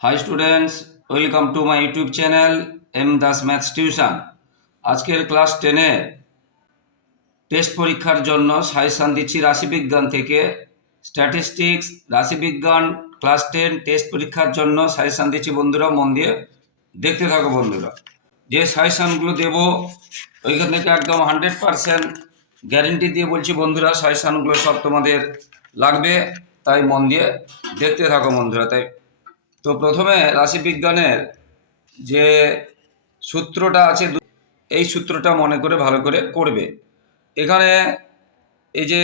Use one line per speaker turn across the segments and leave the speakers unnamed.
Hi students welcome to my YouTube channel M Das maths tuition আজকের class টেনে test পরীক্ষার জন্য suggestion দিচ্ছি রাশিবিজ্ঞান থেকে। স্ট্যাটিস্টিক্স রাশিবিজ্ঞান ক্লাস টেন টেস্ট পরীক্ষার জন্য সাজেশান দিচ্ছি বন্ধুরা, মন দিয়ে দেখতে থাকো বন্ধুরা। যে সাজেশানগুলো দেবো, ওইখান থেকে একদম হান্ড্রেড পারসেন্ট গ্যারেন্টি দিয়ে বলছি বন্ধুরা সাজেশানগুলো সব তোমাদের লাগবে, তাই মন দিয়ে দেখতে থাকো বন্ধুরা। তাই তো প্রথমে রাশিবিজ্ঞানের যে সূত্রটা আছে, এই সূত্রটা মনে করে ভালো করে করবে। এখানে এই যে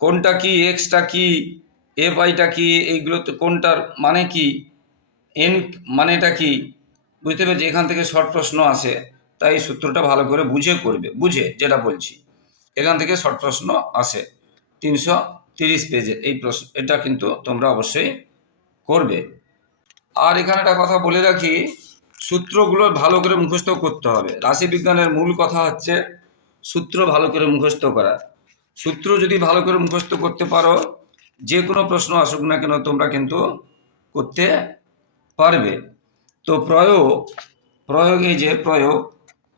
কোনটা কি এক্সটা কি এফ আইটা কি, এইগুলো কোনটার মানে কি এন মানেটা কি, বুঝতে পেরেছি? এখান থেকে শর্ট প্রশ্ন আসে, তাই এই সূত্রটা ভালো করে বুঝে করবে, বুঝে যেটা বলছি। এখান থেকে শর্ট প্রশ্ন আসে, তিনশো তিরিশ পেজের এই প্রশ্ন, এটা কিন্তু তোমরা অবশ্যই করবে। আর এখানে একটা কথা বলে রাখি, সূত্রগুলো ভালো করে মুখস্থ করতে হবে। রাশিবিজ্ঞানের মূল কথা হচ্ছে সূত্র ভালো করে মুখস্থ করা। সূত্র যদি ভালো করে মুখস্থ করতে পারো, যে কোনো প্রশ্ন আসুক না কেন তোমরা কিন্তু করতে পারবে। তো প্রয়োগ প্রয়োগ যে প্রয়োগ,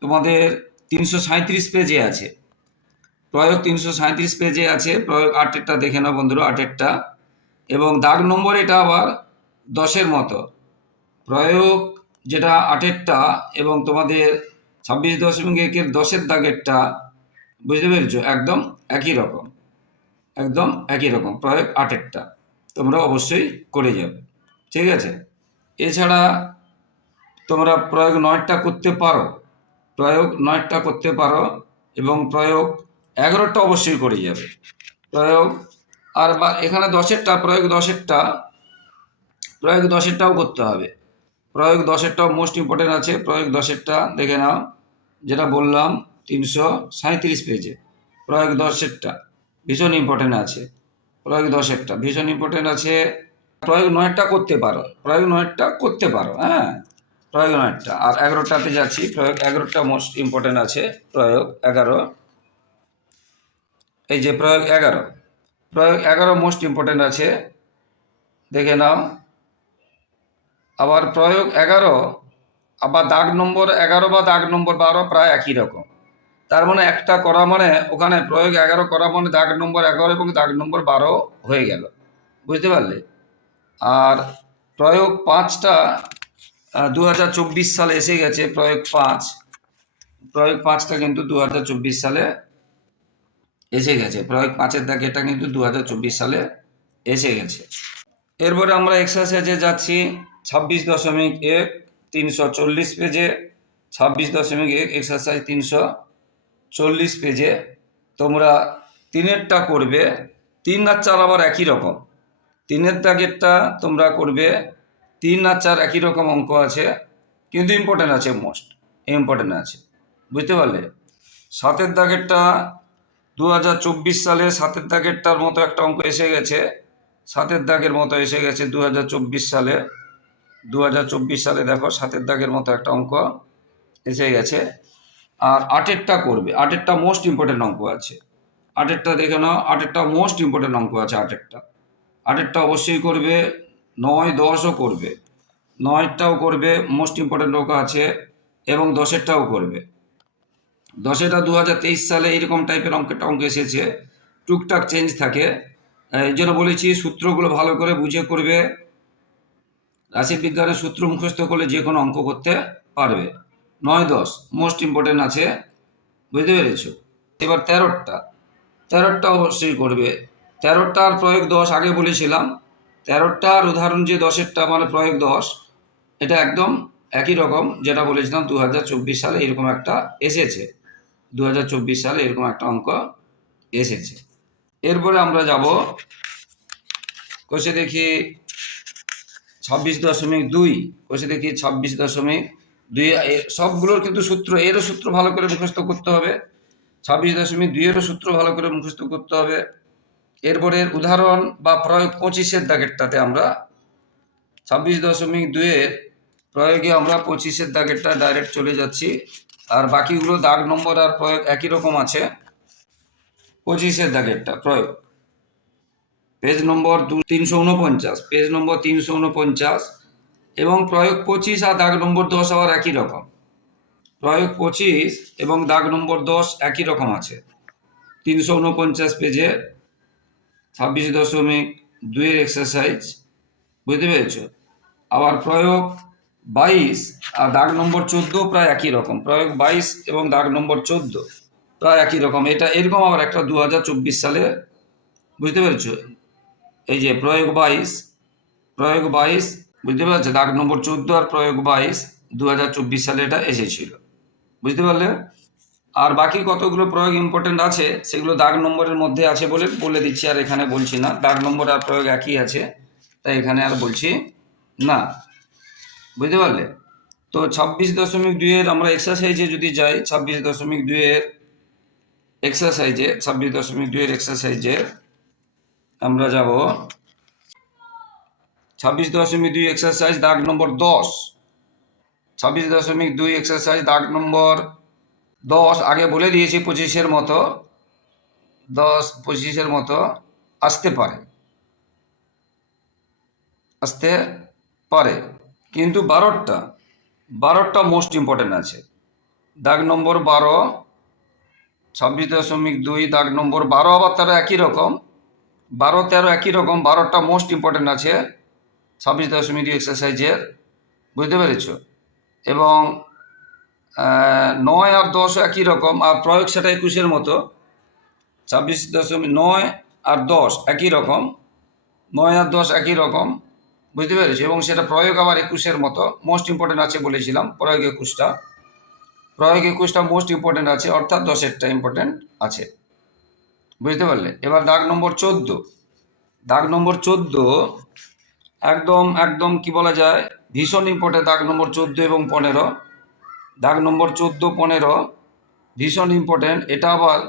তোমাদের তিনশো সাঁত্রিশ পেজে আছে। প্রয়োগ তিনশো সাঁত্রিশ পেজে আছে, প্রয়োগ আটেরটা দেখে নাও বন্ধুরা আটেরটা এবং দাগ নম্বর এটা আবার দশের মতো। প্রয়োগ যেটা আটেরটা এবং তোমাদের ছাব্বিশ দশমিক একের দশের দাগেরটা, বুঝতে পেরেছ? একদম একই রকম। একদম একই রকম। প্রয়োগ আটেরটা। তোমরা অবশ্যই করে যাবে। ঠিক আছে? এছাড়া তোমরা প্রয়োগ নয়টা করতে পারো। প্রয়োগ নয়টা করতে পারো এবং প্রয়োগ এগারোটা অবশ্যই করে যাবে। প্রয়োগ আর বা এখানে দশেরটা, প্রয়োগ দশেরটা প্রয়োগ দশেরটাও করতে হবে। প্রয়োগ দশেরটাও মোস্ট ইম্পর্টেন্ট আছে। প্রয়োগ দশেরটা দেখে নাও, যেটা বললাম, তিনশো সাঁত্রিশ পেজে প্রয়োগ দশেরটা ভীষণ ইম্পর্টেন্ট আছে। প্রয়োগ দশেরটা ভীষণ ইম্পর্টেন্ট আছে। প্রয়োগ নয়টা করতে পারো। প্রয়োগ নয়টা করতে পারো হ্যাঁ। প্রয়োগ নয়টা আর এগারোটাতে যাচ্ছি। প্রয়োগ এগারোটা মোস্ট ইম্পর্টেন্ট আছে। প্রয়োগ এগারো। এই যে প্রয়োগ এগারো। প্রয়োগ এগারো মোস্ট ইম্পর্টেন্ট আছে। দেখে নাও। আবার প্রয়োগ এগারো, আবার দাগ নম্বর এগারো বা দাগ নম্বর বারো প্রায় একই রকম। তার মানে একটা করা মানে ওখানে প্রয়োগ এগারো করা মানে দাগ নম্বর এগারো এবং দাগ নম্বর বারো হয়ে গেল। বুঝতে পারলে? আর প্রয়োগ পাঁচটা দু হাজার চব্বিশ সালে এসে গেছে প্রয়োগ পাঁচ। প্রয়োগ পাঁচটা কিন্তু দু হাজার চব্বিশ সালে এসে গেছে। প্রয়োগ পাঁচের দাগ এটা কিন্তু দু হাজার চব্বিশ সালে এসে গেছে। এরপরে আমরা এক্সারসাইজে যাচ্ছি। ছাব্বিশ দশমিক এক তিনশো চল্লিশ পেজে, ছাব্বিশ দশমিক এক এক্সারসাইজ তিনশো চল্লিশ পেজে তোমরা তিনেরটা করবে, তিন আর চার আবার একই রকম। তিনের দাগেরটা তোমরা করবে, তিন আর চার একই রকম অঙ্ক আছে, কিন্তু ইম্পর্টেন্ট আছে মোস্ট ইম্পর্টেন্ট আছে। বুঝতে পারলে? সাতের দাগেরটা দু হাজার চব্বিশ সালে সাতের দাগেরটার মতো একটা অঙ্ক এসে গেছে, সাতের দাগের মতো এসে গেছে দু হাজার চব্বিশ সালে। দু হাজার চব্বিশ সালে দেখো সাতের দাগের মতো একটা অঙ্ক এসে গেছে। আর আটেরটা করবে, আটেরটা মোস্ট ইম্পর্টেন্ট অঙ্ক আছে। আটেরটা দেখে নাও, আটেরটা মোস্ট ইম্পর্টেন্ট অঙ্ক আছে আটেরটা। আটেরটা অবশ্যই করবে, নয় দশও করবে। নয়টাও করবে মোস্ট ইম্পর্টেন্ট অঙ্ক আছে, এবং দশেরটাও করবে। দশেরটা দু হাজার তেইশ সালে এরকম টাইপের অঙ্কের অঙ্ক এসেছে। টুকটাক চেঞ্জ থাকে। এই জন্য বলেছি, সূত্রগুলো ভালো করে বুঝে করবে। রাশিবিজ্ঞানের সূত্র মুখস্থ করলে যে কোনো অঙ্ক করতে পারবে। নয় দশ মোস্ট ইম্পর্টেন্ট আছে, বুঝতে পেরেছ? এবার তেরোটা তেরোটা অবশ্যই করবে। তেরোটার প্রয়োগ দশ আগে বলেছিলাম। তেরোটার উদাহরণ যে দশেরটা মানে প্রয়োগ দশ, এটা একদম একই রকম যেটা বলেছিলাম দু হাজার চব্বিশ সালে এরকম একটা এসেছে। দু হাজার চব্বিশ সালে এরকম একটা অঙ্ক এসেছে। এরপরে আমরা যাব। কোষে দেখি ছাব্বিশ দশমিক দুই কোষে দেখি ছাব্বিশ দশমিক দুই সবগুলোর কিন্তু সূত্র, এরও সূত্র ভালো করে মুখস্থ করতে হবে। ছাব্বিশ দশমিক দুইয়েরও সূত্র ভালো করে মুখস্থ করতে হবে। এরপরের উদাহরণ বা প্রয়োগ পঁচিশের দাগেরটাতে আমরা, ছাব্বিশ দশমিক দুইয়ের প্রয়োগে আমরা পঁচিশের দাগেরটা ডাইরেক্ট চলে যাচ্ছি। আর বাকিগুলো দাগ, নম্বর আর প্রয়োগ একই রকম আছে। পঁচিশের দাগেরটা, প্রয়োগ। পেজ নম্বর দু, তিনশো উনপঞ্চাশ পেজ নম্বর তিনশো উনপঞ্চাশ এবং প্রয়োগ পঁচিশ আর দাগ নম্বর দশ আবার একই রকম। প্রয়োগ পঁচিশ এবং দাগ নম্বর দশ একই রকম আছে। তিনশো উনপঞ্চাশ পেজে ছাব্বিশ দশমিক দুইয়ের এক্সারসাইজ বুঝতে পেরেছ? আবার প্রয়োগ বাইশ আর দাগ নম্বর চোদ্দ প্রায় একই রকম। প্রয়োগ বাইশ এবং দাগ নম্বর চোদ্দ প্রায় একই রকম। এটা এরকম আবার একটা দু হাজার চব্বিশ সালে, বুঝতে পেরেছ? এই যে প্রয়োগ বাইশ প্রয়োগ বাইশ, বুঝতে পারছ দাগ নম্বর চোদ্দ আর প্রয়োগ বাইশ দু হাজার চব্বিশ সালে এটা এসেছিল। বুঝতে পারলে আর বাকি কতগুলো প্রয়োগ ইম্পর্টেন্ট আছে, সেগুলো দাগ নম্বরের মধ্যে আছে বলে বলে দিচ্ছি, আর এখানে বলছি না। দাগ নম্বর আর প্রয়োগ একই আছে, তাই এখানে আর বলছি না। বুঝতে পারলে তো ছাব্বিশ দশমিক দুইয়ের আমরা এক্সারসাইজে যদি যাই, ছাব্বিশ দশমিক দুইয়ের এক্সারসাইজে ছাব্বিশ দশমিক দুইয়ের এক্সারসাইজে আমরা যাব ছাব্বিশ দশমিক দুই এক্সারসাইজ দাগ নম্বর দশ। ছাব্বিশ দশমিক দুই এক্সারসাইজ দাগ নম্বর দশ। আগে বলে দিয়েছি পঁচিশের মতো। দশ, পঁচিশের মতো আসতে পারে। আসতে পারে। কিন্তু বারোটা বারোটা মোস্ট ইম্পর্টেন্ট আছে। দাগ নম্বর বারো, ছাব্বিশ দশমিক দুই, দাগ নম্বর বারো আবার তারা একই রকম। বারো তেরো একই রকম, বারোটা মোস্ট ইম্পর্টেন্ট আছে, ছাব্বিশ দশমিক এক্সারসাইজের বুঝতে পেরেছ? এবং নয় আর দশ একই রকম, আর প্রয়োগ সেটা একুশের মতো, ছাব্বিশ দশমিক নয় আর দশ একই রকম, নয় আর দশ একই রকম, বুঝতে পেরেছি? এবং সেটা প্রয়োগ আবার একুশের মতো মোস্ট ইম্পর্টেন্ট আছে বলেছিলাম, প্রয়োগ একুশটা প্রয়োগ একুশটা মোস্ট ইম্পর্টেন্ট আছে, অর্থাৎ দশেরটা ইম্পর্টেন্ট আছে। বুঝতে পারলে? এবার দাগ নম্বর চোদ্দ। দাগ নম্বর চোদ্দ, একদম একদম কি বলা যায়? ভীষণ ইম্পর্টেন্ট দাগ নম্বর চোদ্দ এবং পনেরো। দাগ নম্বর চোদ্দ, পনেরো, ভীষণ ইম্পর্টেন্ট এটা আবার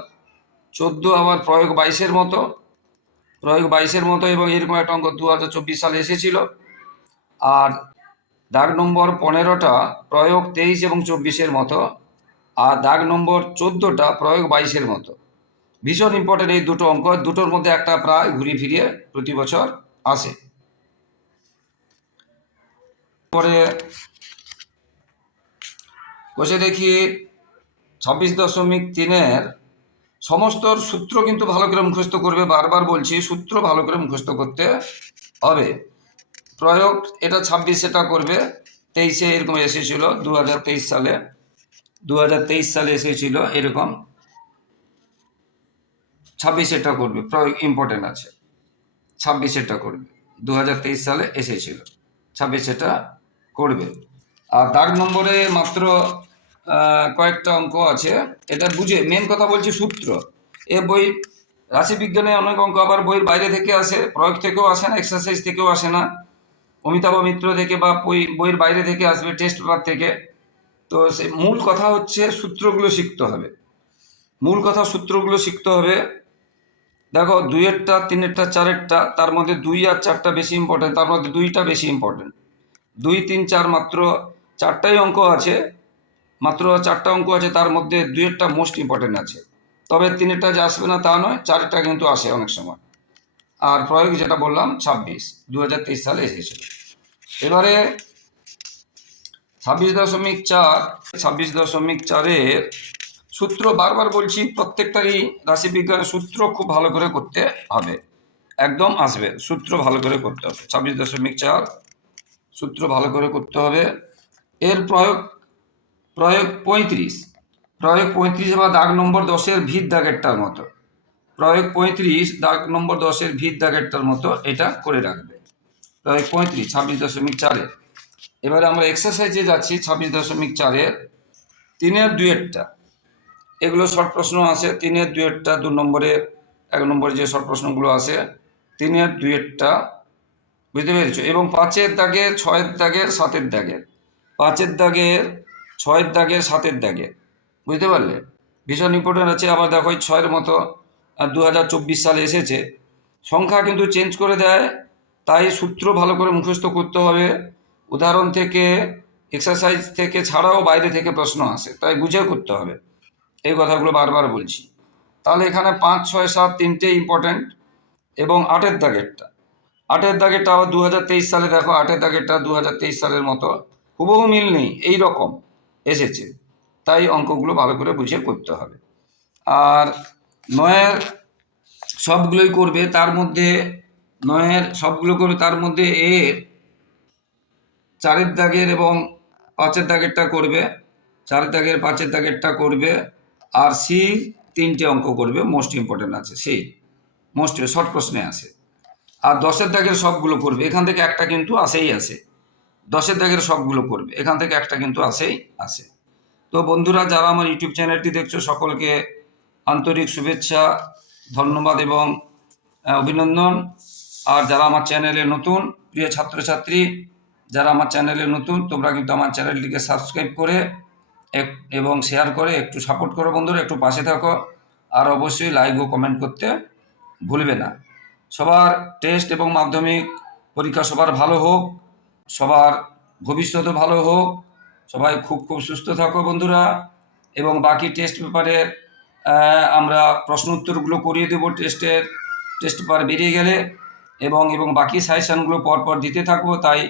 চোদ্দ আবার প্রয়োগ বাইশের মতো। প্রয়োগ বাইশের মতো এবং এরকম একটা অঙ্ক দু হাজার চব্বিশ সালে এসেছিল। আর দাগ নম্বর পনেরোটা প্রয়োগ তেইশ এবং চব্বিশের মতো। আর দাগ নম্বর চোদ্দোটা প্রয়োগ বাইশের মতো। ভীষণ ইম্পর্টেন্ট এই দুটো অঙ্ক, দুটোর মধ্যে একটা প্রায় ঘুরিয়ে ফিরিয়ে প্রতি বছর আসে। পরে কষে দেখি ছাব্বিশ দশমিক তিনের সমস্ত সূত্র কিন্তু ভালো করে মুখস্থ করবে, বারবার বলছি সূত্র ভালো করে মুখস্থ করতে হবে। প্রয়োগ, এটা ছাব্বিশ এটা করবে, তেইশে এরকম এসেছিল দু হাজার তেইশ সালে দু হাজার তেইশ সালে এসেছিল এরকম। ছাব্বিশেরটা করবে প্রয়োগ ইম্পর্টেন্ট আছে। ছাব্বিশেরটা করবে দু হাজার তেইশ সালে এসেছিল ছাব্বিশেরটা করবে। আর দাগ নম্বরে মাত্র কয়েকটা অঙ্ক আছে, এটা বুঝে মেন কথা বলছি সূত্র। এ বই, রাশিবিজ্ঞানে অনেক অঙ্ক, আবার বইয়ের বাইরে থেকে আসে, প্রয়োগ থেকেও আসে না এক্সারসাইজ থেকেও আসে না। অমিতাভ মিত্র থেকে বা বই, বইয়ের বাইরে থেকে আসবে টেস্ট পেপার থেকে। তো সে, মূল কথা হচ্ছে সূত্রগুলো শিখতে হবে। মূল কথা সূত্রগুলো শিখতে হবে দেখো দুইয়েরটা, তিনেরটা, চারেরটা, তার মধ্যে দুই আর চারটা বেশি ইম্পর্টেন্ট তার মধ্যে দুইটা বেশি ইম্পর্টেন্ট দুই, তিন, চার মাত্র চারটাই অঙ্ক আছে। মাত্র চারটা অঙ্ক আছে, তার মধ্যে দুইয়েরটা মোস্ট ইম্পর্টেন্ট আছে। তবে তিনেরটা যে আসবে না তা নয় চারটা কিন্তু আসে অনেক সময়। আর প্রয়োগ যেটা বললাম, ছাব্বিশ দু সালে এসেছিল এবারে ছাব্বিশ দশমিক চার, ছাব্বিশ দশমিক চারের সূত্র বারবার বলছি, প্রত্যেকটারই রাশিবিজ্ঞানের সূত্র খুব ভালো করে করতে হবে। একদম আসবে, সূত্র ভালো করে করতে হবে। ছাব্বিশ দশমিক চার, সূত্র ভালো করে করতে হবে। এর প্রয়োগ প্রয়োগ পঁয়ত্রিশ। প্রয়োগ পঁয়ত্রিশ বা দাগ নম্বর দশের ভিত দাগেরটার মতো। প্রয়োগ পঁয়ত্রিশ, দাগ নম্বর দশের ভিত দাগেরটার মতো এটা করে রাখবে। প্রয়োগ পঁয়ত্রিশ, ছাব্বিশ দশমিক চারে। এবারে আমরা এক্সারসাইজে যাচ্ছি, ছাব্বিশ দশমিক চারের, তিনের দুয়েরটা। এগুলো শর্ট প্রশ্ন আছে, তিনের দুয়েরটা দু নম্বরে, এক নম্বরে যে শর্ট প্রশ্নগুলো আছে, তিনের দুয়েরটা বুঝতে পেরেছ? এবং পাঁচের দাগে, ছয়ের দাগের সাতের দাগের পাঁচের দাগের ছয়ের দাগের সাতের দাগের বুঝতে পারলে? ভীষণ ইম্পর্টেন্ট আছে, আবার দেখো ছয়ের মতো দু হাজার চব্বিশ সালে এসেছে। সংখ্যা কিন্তু চেঞ্জ করে দেয়, তাই সূত্র ভালো করে মুখস্থ করতে হবে। উদাহরণ থেকে এক্সারসাইজ থেকে ছাড়াও বাইরে থেকে প্রশ্ন আসে, তাই বুঝে করতে হবে। এই কথাগুলো বারবার বলছি। তাহলে এখানে পাঁচ, ছয়, সাত তিনটে ইম্পর্ট্যান্ট এবং আটের দাগেরটা। আটের দাগেরটা আবার দু হাজার তেইশ সালে দেখো, আটের দাগেরটা দু হাজার তেইশ সালের মতো হুবহু মিল নেই, এই রকম এসেছে। তাই অঙ্কগুলো ভালো করে বুঝে করতে হবে। আর নয়ের সবগুলোই করবে, তার মধ্যে নয়ের সবগুলো করবে, তার মধ্যে এর চারের দাগের এবং পাঁচের দাগেরটা করবে, চারের দাগের, পাঁচের দাগেরটা করবে আর সি তিনটে অঙ্ক করবে মোস্ট ইম্পর্টেন্ট আছে, সি। মোস্ট শর্ট প্রশ্নে আছে। আর দশের দাগের সবগুলো করবে, এখান থেকে একটা কিন্তু আসেই আসে দশের দাগের সবগুলো করবে, এখান থেকে একটা কিন্তু আসেই আসে তো বন্ধুরা, যারা আমার ইউটিউব চ্যানেলটি দেখছ, সকলকে আন্তরিক শুভেচ্ছা, ধন্যবাদ এবং অভিনন্দন। আর যারা আমার চ্যানেলে নতুন, প্রিয় ছাত্রছাত্রী, যারা আমার চ্যানেলে নতুন, তোমরা কিন্তু আমার চ্যানেলটিকে সাবস্ক্রাইব করে এবং শেয়ার করে, একটু সাপোর্ট করো বন্ধুরা, একটু পাশে থাকো। আর অবশ্যই লাইক ও কমেন্ট করতে ভুলবে না। সবার টেস্ট এবং মাধ্যমিক পরীক্ষা সবার ভালো হোক, সবার ভবিষ্যতে ভালো হোক, সবাই খুব খুব সুস্থ থাকো বন্ধুরা। এবং বাকি টেস্ট পেপারের আমরা প্রশ্ন উত্তরগুলো করিয়ে দেবো টেস্টের টেস্ট পেপার বেরিয়ে গেলে। এবং এবং বাকি সাজেশানগুলো পরপর দিতে থাকব, তাই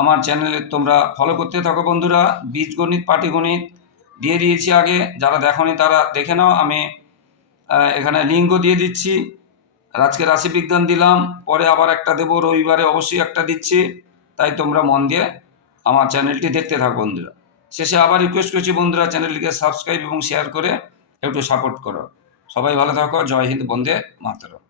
আমার চ্যানেলে তোমরা ফলো করতে থাকো বন্ধুরা। বীজগণিত পাটিগণিত দিয়ে দিয়েছি আগে। যারা দেখোনি তারা দেখে নাও। আমি এখানে লিঙ্গ দিয়ে দিচ্ছি। আজকে রাশিবিজ্ঞান দিলাম। পরে আবার একটা দেবো। রবিবারে অবশ্যই একটা দিচ্ছি। তাই তোমরা মন দিয়ে আমার চ্যানেলটি দেখতে থাকো বন্ধুরা। শেষে আবার রিকোয়েস্ট করছি বন্ধুরা চ্যানেলটিকে সাবস্ক্রাইব এবং শেয়ার করে একটু সাপোর্ট করো। সবাই ভালো থাকো। জয় হিন্দ, বন্দে মাতরম।